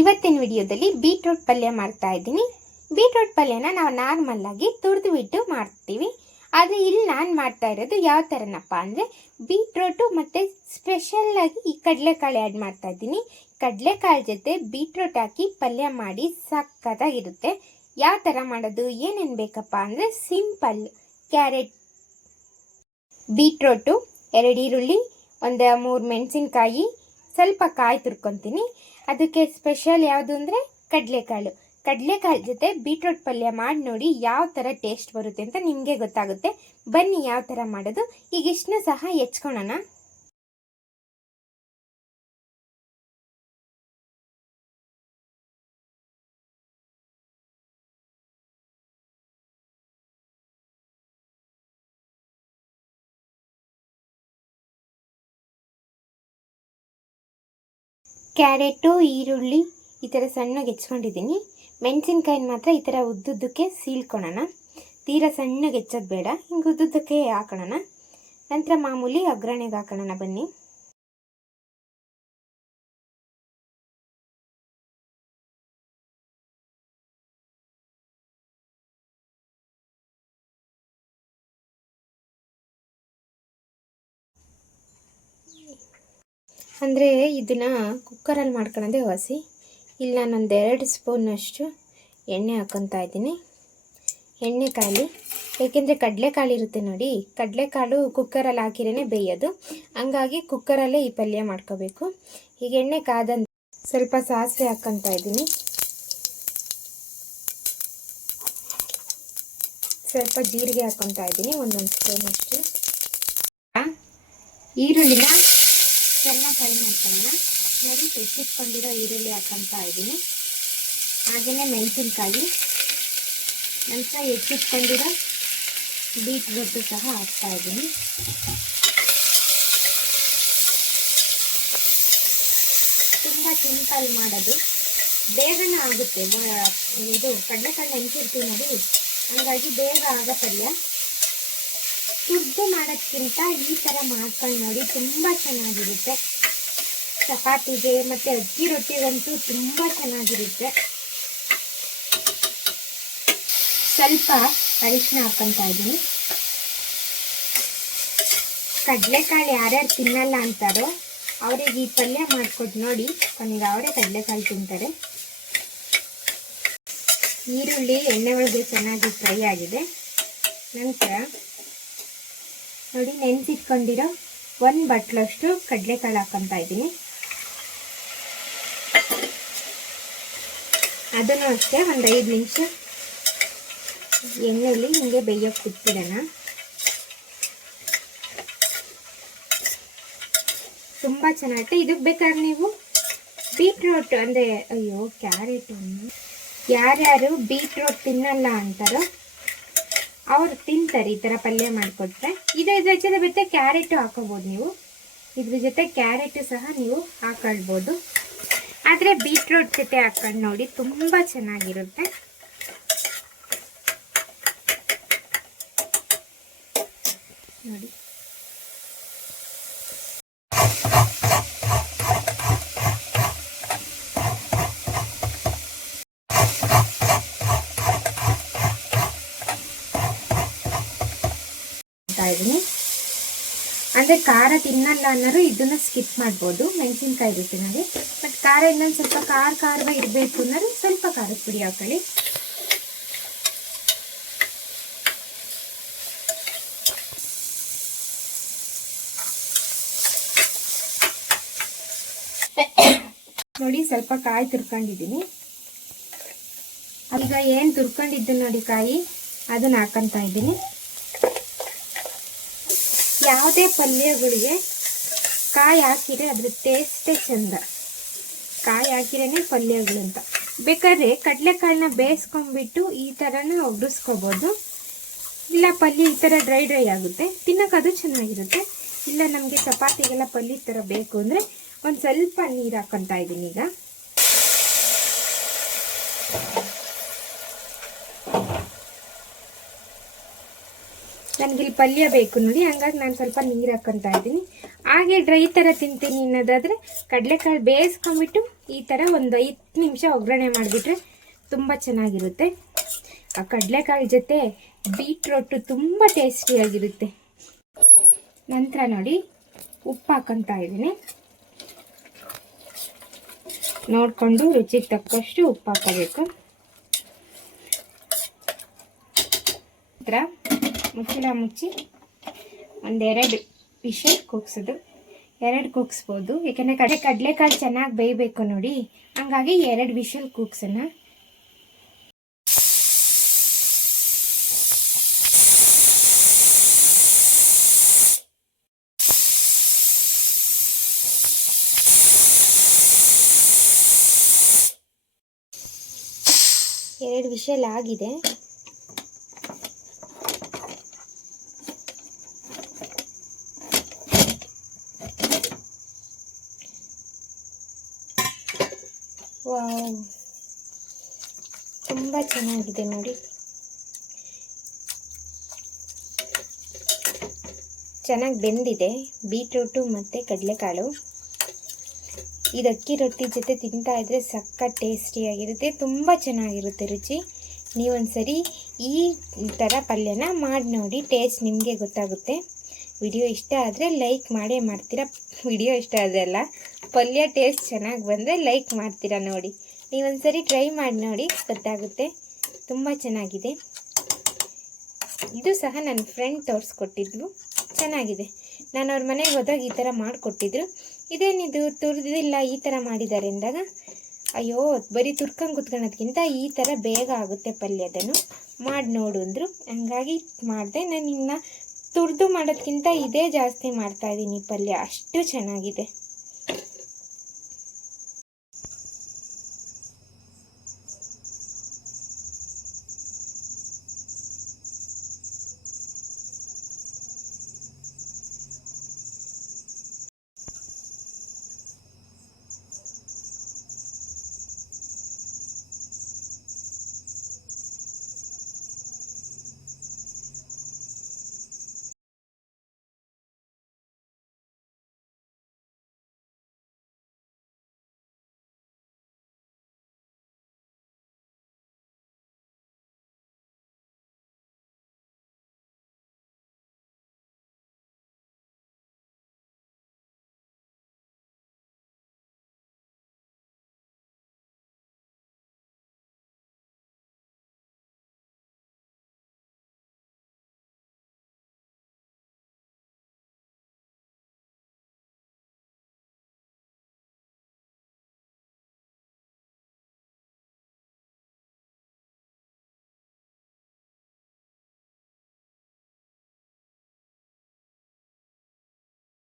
ಇವತ್ತಿನ ವಿಡಿಯೋದಲ್ಲಿ ಬೀಟ್ರೂಟ್ ಪಲ್ಯ ಮಾಡ್ತಾ ಇದ್ದೀನಿ. ಬೀಟ್ರೂಟ್ ಪಲ್ಯನ ನಾವು ನಾರ್ಮಲ್ ಆಗಿ ತುರಿದು ಬಿಟ್ಟು ಮಾಡ್ತೀವಿ. ಆದರೆ ಇಲ್ಲಿ ನಾನು ಮಾಡ್ತಾ ಇರೋದು ಯಾವ ಥರನಪ್ಪ ಅಂದರೆ ಬೀಟ್ರೂಟು ಮತ್ತು ಸ್ಪೆಷಲ್ಲಾಗಿ ಈ ಕಡಲೆಕಾಳು ಆ್ಯಡ್ ಮಾಡ್ತಾ ಇದ್ದೀನಿ. ಕಡಲೆಕಾಳು ಜೊತೆ ಬೀಟ್ರೂಟ್ ಹಾಕಿ ಪಲ್ಯ ಮಾಡಿ ಸಕ್ಕತ್ತಾಗಿರುತ್ತೆ. ಯಾವ ಥರ ಮಾಡೋದು, ಏನೇನು ಬೇಕಪ್ಪ ಅಂದರೆ ಸಿಂಪಲ್ ಕ್ಯಾರೆಟ್, ಬೀಟ್ರೋಟು, ಎರಡು ಈರುಳ್ಳಿ, ಒಂದು ಮೂರು ಮೆಣಸಿನ್ಕಾಯಿ ಸ್ವಲ್ಪ ಕಾಯಿ ತುರ್ಕೊತೀನಿ. ಅದಕ್ಕೆ ಸ್ಪೆಷಲ್ ಯಾವುದು ಅಂದರೆ ಕಡಲೆಕಾಳು. ಕಡಲೆಕಾಳು ಜೊತೆ ಬೀಟ್ರೋಟ್ ಪಲ್ಯ ಮಾಡಿ ನೋಡಿ ಯಾವ ಥರ ಟೇಸ್ಟ್ ಬರುತ್ತೆ ಅಂತ ನಿಮಗೆ ಗೊತ್ತಾಗುತ್ತೆ. ಬನ್ನಿ ಯಾವ ಥರ ಮಾಡೋದು. ಈಗ ಇಷ್ಟನ್ನೂ ಸಹ ಹೆಚ್ಕೊಳೋಣ. ಕ್ಯಾರೆಟು, ಈರುಳ್ಳಿ ಈ ಥರ ಸಣ್ಣಗೆ ಹೆಚ್ಕೊಂಡಿದ್ದೀನಿ. ಮೆಣಸಿನ್ಕಾಯಿನ ಮಾತ್ರ ಈ ಥರ ಉದ್ದುದ್ದಕ್ಕೆ ಸೀಳ್ಕೊಳೋಣ. ತೀರಾ ಸಣ್ಣಗೆ ಹೆಚ್ಚೋದು ಬೇಡ, ಹಿಂಗೆ ಉದ್ದುದ್ದಕ್ಕೆ ಹಾಕೋಣ ನಂತರ ಮಾಮೂಲಿ ಒಗ್ಗರಣೆಗೆ ಹಾಕೋಣ ಬನ್ನಿ. ಅಂದರೆ ಇದನ್ನು ಕುಕ್ಕರಲ್ಲಿ ಮಾಡ್ಕೊಳ್ಳೋದೇ ಹಸಿ ಇಲ್ಲಿ ನಾನೊಂದು ಎರಡು ಸ್ಪೂನಷ್ಟು ಎಣ್ಣೆ ಹಾಕ್ಕೊತಾ ಇದ್ದೀನಿ. ಎಣ್ಣೆ ಕಾಯಿ ಏಕೆಂದರೆ ಕಡಲೆಕಾಳು ಇರುತ್ತೆ ನೋಡಿ. ಕಡಲೆಕಾಳು ಕುಕ್ಕರಲ್ಲಿ ಹಾಕಿರೇ ಬೇಯೋದು. ಹಂಗಾಗಿ ಕುಕ್ಕರಲ್ಲೇ ಈ ಪಲ್ಯ ಮಾಡ್ಕೋಬೇಕು. ಈಗ ಎಣ್ಣೆ ಕಾದಂತ ಸ್ವಲ್ಪ ಸಾಸಿವೆ ಹಾಕ್ಕೊತಾ ಇದ್ದೀನಿ. ಸ್ವಲ್ಪ ಜೀರಿಗೆ ಹಾಕ್ಕೊತಾ ಇದ್ದೀನಿ, ಒಂದೊಂದು ಸ್ಪೂನಷ್ಟು ಈರುಳ್ಳಿನ ಚೆನ್ನಾಗಿ ಫ್ರೈ ಮಾಡ್ಕೊಳ್ಳೋಣ ನೋಡಿ ಹೆಚ್ಚಿಟ್ಕೊಂಡಿರೋ ಈರುಳ್ಳಿ ಹಾಕೊತಾ ಇದ್ದೀನಿ. ಹಾಗೆಯೇ ಮೆಣಸಿನ್ಕಾಯಿ. ನಂತರ ಹೆಚ್ಚಿಟ್ಕೊಂಡಿರೋ ಬೀಟ್ರೂಟು ಸಹ ಹಾಕ್ತಾ ಇದ್ದೀನಿ. ತುಂಬ ಸಿಂಪಲ್ ಮಾಡೋದು. ಬೇಗನೆ ಆಗುತ್ತೆ. ಇದು ಕಡಲೆಕಾಯಿ ನೆನೆಸಿರ್ತೀವಿ ನೋಡಿ. ಹಂಗಾಗಿ ಬೇಗ ಆಗೋ ಪಲ್ಯ ತುರ್ದು ಮಾಡೋದ್ಕಿಂತ ಈ ಥರ ಮಾಡ್ಕೊಂಡು ನೋಡಿ ತುಂಬ ಚೆನ್ನಾಗಿರುತ್ತೆ. ಚಪಾತಿಗೆ ಮತ್ತು ಅಕ್ಕಿ ರೊಟ್ಟಿಗಂತೂ ತುಂಬ ಚೆನ್ನಾಗಿರುತ್ತೆ. ಸ್ವಲ್ಪ ಅರಿಶಿನ ಹಾಕ್ಕೊತಾ ಇದ್ದೀನಿ. ಕಡಲೆಕಾಳು ಯಾರ್ಯಾರು ತಿನ್ನಲ್ಲ ಅಂತಾರೋ ಅವ್ರಿಗೆ ಈ ಪಲ್ಯ ಮಾಡಿಕೊಟ್ಟು ನೋಡಿ. ಕೊನೆಗೆ ಅವರೇ ಕಡಲೆಕಾಳು ತಿಂತಾರೆ. ಈರುಳ್ಳಿ ಎಣ್ಣೆ ಒಳಗೆ ಚೆನ್ನಾಗಿ ಫ್ರೈ ಆಗಿದೆ. ನಂತರ ನೋಡಿ, ನೆನೆಸಿಟ್ಕೊಂಡಿರೋ ಒಂದು ಬಟ್ಲಷ್ಟು ಕಡಲೆಕಾಳು ಹಾಕೊತಾ ಇದ್ದೀನಿ. ಅದನ್ನು ಅಷ್ಟೇ ಒಂದು ಐದು ನಿಮಿಷ ಎಣ್ಣೆಯಲ್ಲಿ ಹಿಂಗೆ ಬೇಯೋಕೆ ಕುಟ್ಬಿಡೋಣ ತುಂಬ ಚೆನ್ನಾಗಿರುತ್ತೆ. ಇದಕ್ಕೆ ಬೇಕಾದ್ರೆ ನೀವು ಬೀಟ್ರೋಟ್, ಅಂದರೆ, ಅಯ್ಯೋ, ಕ್ಯಾರೆಟ್. ಯಾರ್ಯಾರು ಬೀಟ್ರೋಟ್ ತಿನ್ನಲ್ಲ ಅಂತಾರೋ ಅವ್ರು ತಿಂತಾರೆ, ಈ ಥರ ಪಲ್ಯ ಮಾಡಿಕೊಟ್ರೆ. ಇದು ಇದ್ರ ಜೊತೆ ಜೊತೆ ಕ್ಯಾರೆಟು ಹಾಕೋಬೋದು ನೀವು. ಇದ್ರ ಜೊತೆ ಕ್ಯಾರೆಟು ಸಹ ನೀವು ಹಾಕೊಳ್ಬೋದು. ಆದರೆ ಬೀಟ್ರೂಟ್ ಜೊತೆ ಹಾಕೊಂಡು ನೋಡಿ ತುಂಬ ಚೆನ್ನಾಗಿರುತ್ತೆ. ನೋಡಿ. ಇದ್ದೀನಿ. ಅಂದರೆ ಖಾರ ತಿನ್ನಲ್ಲ ಅನ್ನೋರು ಇದನ್ನ ಸ್ಕಿಪ್ ಮಾಡ್ಬೋದು, ಮೆಣಸಿನ್ಕಾಯಿ ನನಗೆ ಬಟ್ ಖಾರ ಇನ್ನೊಂದು ಸ್ವಲ್ಪ ಖಾರ ಖಾರವ ಇರಬೇಕು ಅನ್ನೋರು ಸ್ವಲ್ಪ ಖಾರದ ಪುಡಿ ಹಾಕೊಳ್ಳಿ. ನೋಡಿ, ಸ್ವಲ್ಪ ಕಾಯಿ ತುರ್ಕೊಂಡಿದ್ದೀನಿ. ಈಗ ಏನು ತುರ್ಕೊಂಡಿದ್ದು ನೋಡಿ ಕಾಯಿ, ಅದನ್ನ ಹಾಕೊಂತ ಇದ್ದೀನಿ. ಯಾವುದೇ ಪಲ್ಯಗಳಿಗೆ ಕಾಯಿ ಹಾಕಿದರೆ ಅದ್ರ ಟೇಸ್ಟೇ ಚಂದ. ಕಾಯಿ ಹಾಕಿರೇ ಅಂತ. ಬೇಕಾದ್ರೆ ಕಡಲೆಕಾಳನ್ನ ಬೇಯಿಸ್ಕೊಂಡ್ಬಿಟ್ಟು ಈ ಥರನ ಒಗ್ಗಿಸ್ಕೋಬೋದು ಇಲ್ಲ ಪಲ್ಯ ಈ ಥರ ಡ್ರೈ ಡ್ರೈ ಆಗುತ್ತೆ. ತಿನ್ನೋಕೆ ಅದು ಚೆನ್ನಾಗಿರುತ್ತೆ. ಇಲ್ಲ ನಮಗೆ ಚಪಾತಿಗೆಲ್ಲ ಪಲ್ಯ ಥರ ಬೇಕು ಅಂದರೆ ಒಂದು ಸ್ವಲ್ಪ ನೀರು ಹಾಕ್ಕೊತಾ ಇದ್ದೀನಿ ಈಗ. ನನಗಿಲ್ಲಿ ಪಲ್ಯ ಬೇಕು ನೋಡಿ, ಹಂಗಾಗಿ ನಾನು ಸ್ವಲ್ಪ ನೀರು ಹಾಕ್ಕೊತಾ ಇದ್ದೀನಿ. ಹಾಗೆ ಡ್ರೈ ಥರ ತಿಂತೀನಿ ಅನ್ನೋದಾದರೆ ಕಡಲೆಕಾಳು ಬೇಯಿಸ್ಕೊಂಬಿಟ್ಟು ಈ ಥರ ಒಂದು ಐದು ನಿಮಿಷ ಒಗ್ಗರಣೆ ಮಾಡಿಬಿಟ್ರೆ ತುಂಬ ಚೆನ್ನಾಗಿರುತ್ತೆ. ಆ ಕಡಲೆಕಾಳು ಜೊತೆ ಬೀಟ್ರೋಟು ತುಂಬ ಟೇಸ್ಟಿಯಾಗಿರುತ್ತೆ ನಂತರ ನೋಡಿ ಉಪ್ಪು ಹಾಕೊತಾ ಇದ್ದೀನಿ. ನೋಡಿಕೊಂಡು ರುಚಿಗೆ ತಕ್ಕಷ್ಟು ಉಪ್ಪು ಹಾಕೋಬೇಕು. ನಂತರ ಮುಚ್ಚಳ ಮುಚ್ಚಿ ಒಂದೆರಡು ವಿಷಲ್ ಕೂಗ್ಸೋದು. ಎರಡು ಕೂಗ್ಸ್ಬೋದು. ಯಾಕೆಂದರೆ ಕಡೆ ಕಡಲೆಕಾಳು ಚೆನ್ನಾಗಿ ಬೇಯಬೇಕು ನೋಡಿ. ಹಂಗಾಗಿ ಎರಡು ವಿಷಲ್ ಕೂಗ್ಸೋಣ. ಎರಡು ವಿಷಲ್ ಆಗಿದೆ. ವಾವ್. ತುಂಬ ಚೆನ್ನಾಗಿದೆ ನೋಡಿ. ಚೆನ್ನಾಗಿ ಬೆಂದಿದೆ. ಬೀಟ್ರೂಟು ಮತ್ತು ಕಡಲೆಕಾಳು. ಇದು ಅಕ್ಕಿ ರೊಟ್ಟಿ ಜೊತೆ ತಿಂತಾ ಇದ್ರೆ ಸಕ್ಕ ಟೇಸ್ಟಿಯಾಗಿರುತ್ತೆ. ತುಂಬ ಚೆನ್ನಾಗಿರುತ್ತೆ ರುಚಿ. ನೀವೊಂದು ಸರಿ ಈ ಥರ ಪಲ್ಯನ ಮಾಡಿ ನೋಡಿ. ಟೇಸ್ಟ್ ನಿಮಗೆ ಗೊತ್ತಾಗುತ್ತೆ. ವಿಡಿಯೋ ಇಷ್ಟ ಆದರೆ ಲೈಕ್ ಮಾಡೇ ಮಾಡ್ತೀರಾ. ವಿಡಿಯೋ ಇಷ್ಟ ಅದೆಲ್ಲ ಪಲ್ಯ ಟೇಸ್ಟ್ ಚೆನ್ನಾಗಿ ಬಂದರೆ ಲೈಕ್ ಮಾಡ್ತೀರಾ ನೋಡಿ. ನೀವೊಂದ್ಸರಿ ಟ್ರೈ ಮಾಡಿ ನೋಡಿ, ಗೊತ್ತಾಗುತ್ತೆ. ತುಂಬ ಚೆನ್ನಾಗಿದೆ. ಇದು ಸಹ ನನ್ನ ಫ್ರೆಂಡ್ ತೋರಿಸ್ಕೊಟ್ಟಿದ್ವು ಚೆನ್ನಾಗಿದೆ. ನಾನು ಅವ್ರ ಮನೆಗೆ ಹೋದಾಗ ಈ ಥರ ಮಾಡಿಕೊಟ್ಟಿದ್ರು. ಇದೇನಿದು, ತುರಿದಿಲ್ಲ ಈ ಥರ ಮಾಡಿದ್ದಾರೆ ಅಂದಾಗ, ಅಯ್ಯೋ, ಬರೀ ತುರ್ಕಂಗೆ ಕುತ್ಕೊಳ್ಳೋದಕ್ಕಿಂತ ಈ ಥರ ಬೇಗ ಆಗುತ್ತೆ ಪಲ್ಯದನ್ನು ಮಾಡಿ ನೋಡು ಅಂದರು. ಹಂಗಾಗಿ ಮಾಡಿದೆ. ನಾನು ಇನ್ನು ತುರಿದು ಮಾಡೋದ್ಕಿಂತ ಇದೇ ಜಾಸ್ತಿ ಮಾಡ್ತಾಯಿದ್ದೀನಿ ಪಲ್ಯ. ಅಷ್ಟು ಚೆನ್ನಾಗಿದೆ.